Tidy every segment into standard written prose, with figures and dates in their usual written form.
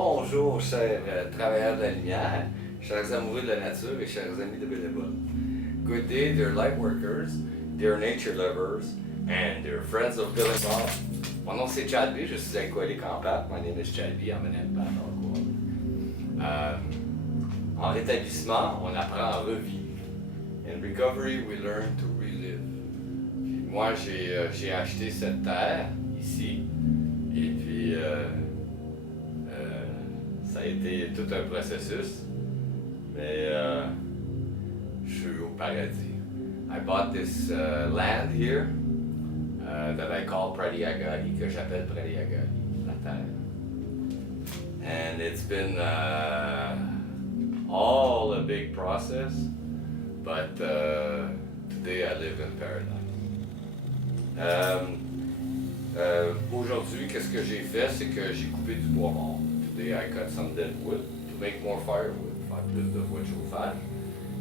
Bonjour, chers travailleurs de la lumière, chers amoureux de la nature et chers amis de bénévoles. Good day, dear light workers, dear nature lovers, and dear friends of Bill and Bob. Mon nom c'est Chad B, je suis alcoolique en pâte. My name is Chad B, I'm an empath alcoholic. En rétablissement, on apprend à revivre. In recovery, we learn to relive. Puis moi, j'ai acheté cette terre ici, et puis ça a été tout un processus, mais je suis au paradis. I bought this land here that I call Pradiagali, que j'appelle Pradiagali, la terre. And it's been all a big process, but today I live in paradise. Aujourd'hui, qu'est-ce que j'ai fait, c'est que j'ai coupé du bois mort. Today I cut some dead wood to make more firewood, faire plus de bois de chauffage.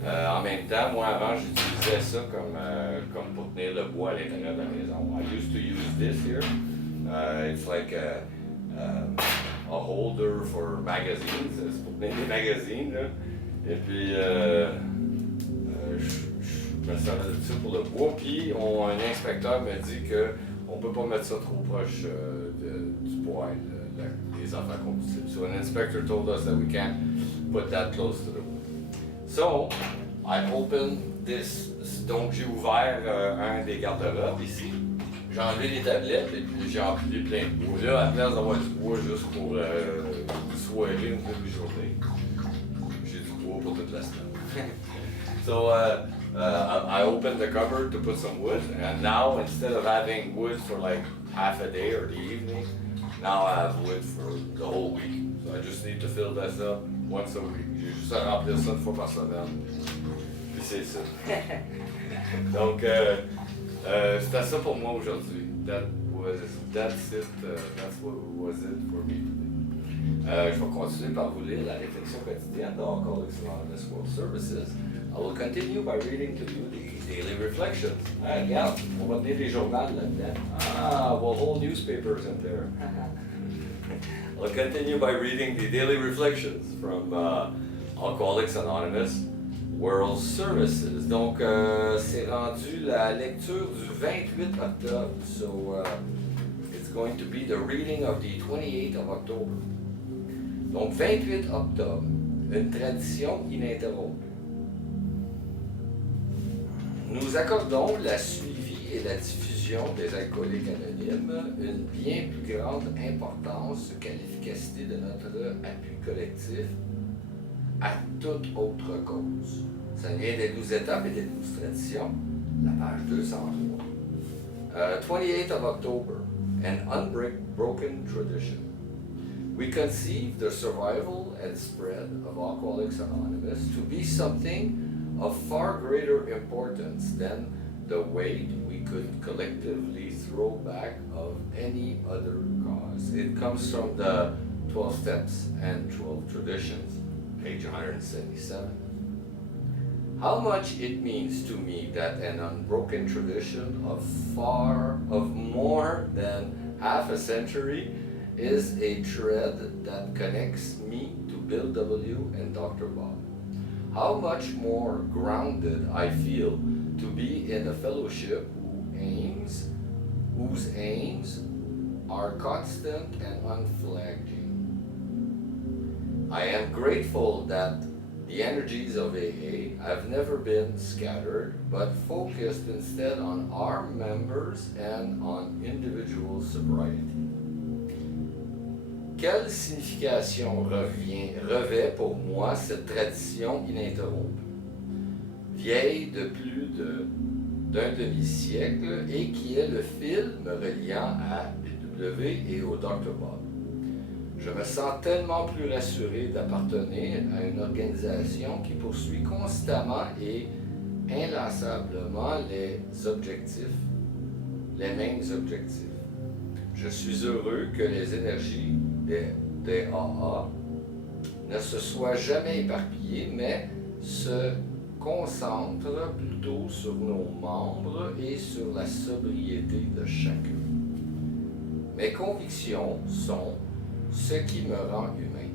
En même temps, moi avant, j'utilisais ça comme pour tenir le bois à l'intérieur de la maison. I used to use this here. It's like a holder for magazines. C'est pour tenir des magazines, là. Et puis, je me servais de ça pour le bois. Puis, un inspecteur me dit qu'on ne peut pas mettre ça trop proche du bois, des affaires combustibles. So, an inspector told us that we can't put that close to the wood. So, I opened this. Donc, j'ai ouvert un des garde-robes ici. J'ai enlevé les tablettes et puis j'ai empilé plein de bois. Là, à place d'avoir du bois juste pour une soirée, une demi-journée, j'ai du bois pour toute la semaine. So, I opened the cupboard to put some wood, and now instead of having wood for like half a day or the evening, now I have wood for the whole week. So I just need to fill this up once a week. J'ai juste à remplir ça une fois par semaine. Puis c'est ça. Donc, c'était ça pour moi aujourd'hui. That's it. That's what was it for me today. Je vais continuer par vous lire la réflexion quotidienne de Alcooliques Anonymes World Services. I will continue by reading to you the daily reflections. Ah, regarde, on va tenir des journaux là-dedans. Ah, we'll hold newspapers in there. I'll continue by reading the daily reflections from Alcooliques Anonymous World Services. Donc, c'est rendu la lecture du 28 octobre. So, it's going to be the reading of the 28th of October. Donc, 28 octobre, une tradition ininterrompue. Nous accordons la suivi et la diffusion des alcooliques anonymes une bien plus grande importance qu'à l'efficacité de notre appui collectif à toute autre cause. Ça vient des 12 étapes et des 12 traditions, la page 203. 28th of October, an unbroken tradition. We conceive the survival and spread of Alcoholics Anonymous to be something of far greater importance than the weight we could collectively throw back of any other cause. It comes from the 12 Steps and 12 Traditions, page 177. How much it means to me that an unbroken tradition of more than half a century is a thread that connects me to Bill W. and Dr. Bob. How much more grounded I feel to be in a fellowship whose aims are constant and unflagging. I am grateful that the energies of AA have never been scattered, but focused instead on our members and on individual sobriety. Quelle signification revêt pour moi cette tradition ininterrompue, vieille de plus d'un demi-siècle et qui est le fil me reliant à BW et au Dr. Bob. Je me sens tellement plus rassuré d'appartenir à une organisation qui poursuit constamment et inlassablement les mêmes objectifs. Je suis heureux que les énergies des AA ne se soient jamais éparpillées, mais se concentrent plutôt sur nos membres et sur la sobriété de chacun. Mes convictions sont ce qui me rend humain.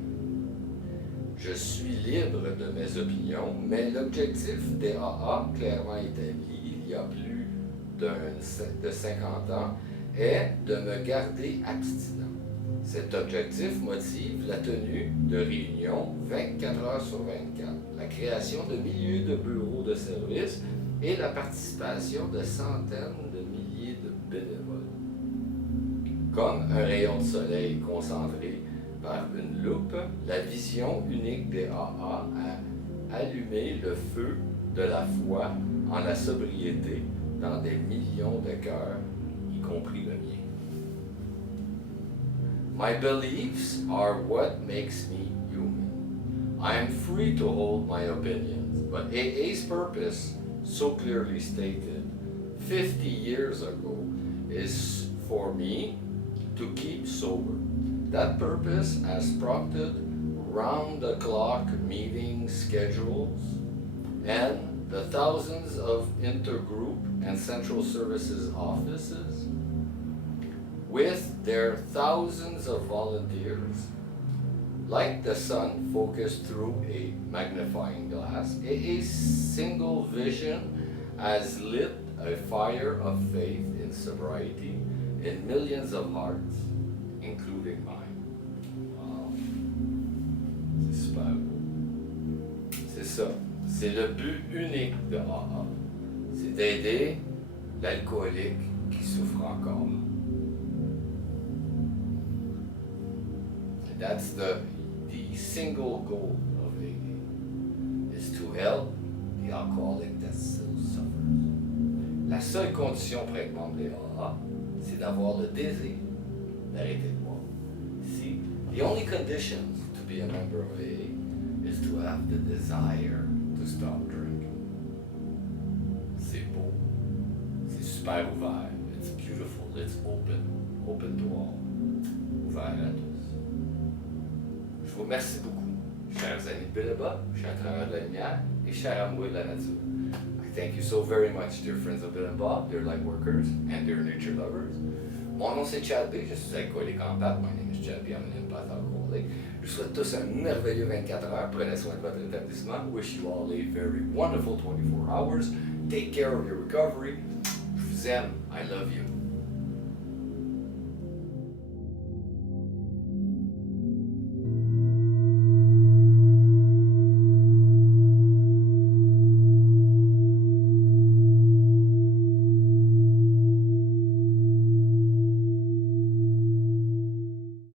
Je suis libre de mes opinions, mais l'objectif des AA, clairement établi il y a plus de 50 ans, est de me garder abstinent. Cet objectif motive la tenue de réunions 24 heures sur 24, la création de milliers de bureaux de service et la participation de centaines de milliers de bénévoles. Comme un rayon de soleil concentré par une loupe, la vision unique des AA a allumé le feu de la foi en la sobriété dans des millions de cœurs, y compris le mien. My beliefs are what makes me human. I am free to hold my opinions, but AA's purpose, so clearly stated 50 years ago, is for me to keep sober. That purpose has prompted round-the-clock meeting schedules and the thousands of intergroup and central services offices with their thousands of volunteers. Like the sun focused through a magnifying glass, a single vision has lit a fire of faith in sobriety in millions of hearts, including mine. Wow. C'est super beau. C'est ça. C'est le but unique de AA. C'est d'aider l'alcoolique qui souffre encore. That's the single goal of AA, is to help the alcoholic that still suffers. La seule condition pour être membre des AA, c'est d'avoir le désir d'arrêter de boire. See, the only conditions to be a member of AA is to have the desire to stop drinking. C'est beau, c'est super ouvert, it's beautiful, it's open to all, ouvert à tous. Je vous remercie beaucoup, chers amis de Bénéba, chers travailleurs de la lumière et chers amoureux de la nature. I thank you so very much, dear friends of Bénéba, dear light workers, and dear nature lovers. Mon nom c'est Chad B, je suis alcoolique en pâte. My name is Chad B, I'm an empath alcoholic. Je vous souhaite tous un merveilleux 24 heures. Prenez soin de votre rétablissement. Wish you all a very wonderful 24 hours. Take care of your recovery. Je vous aime. I love you.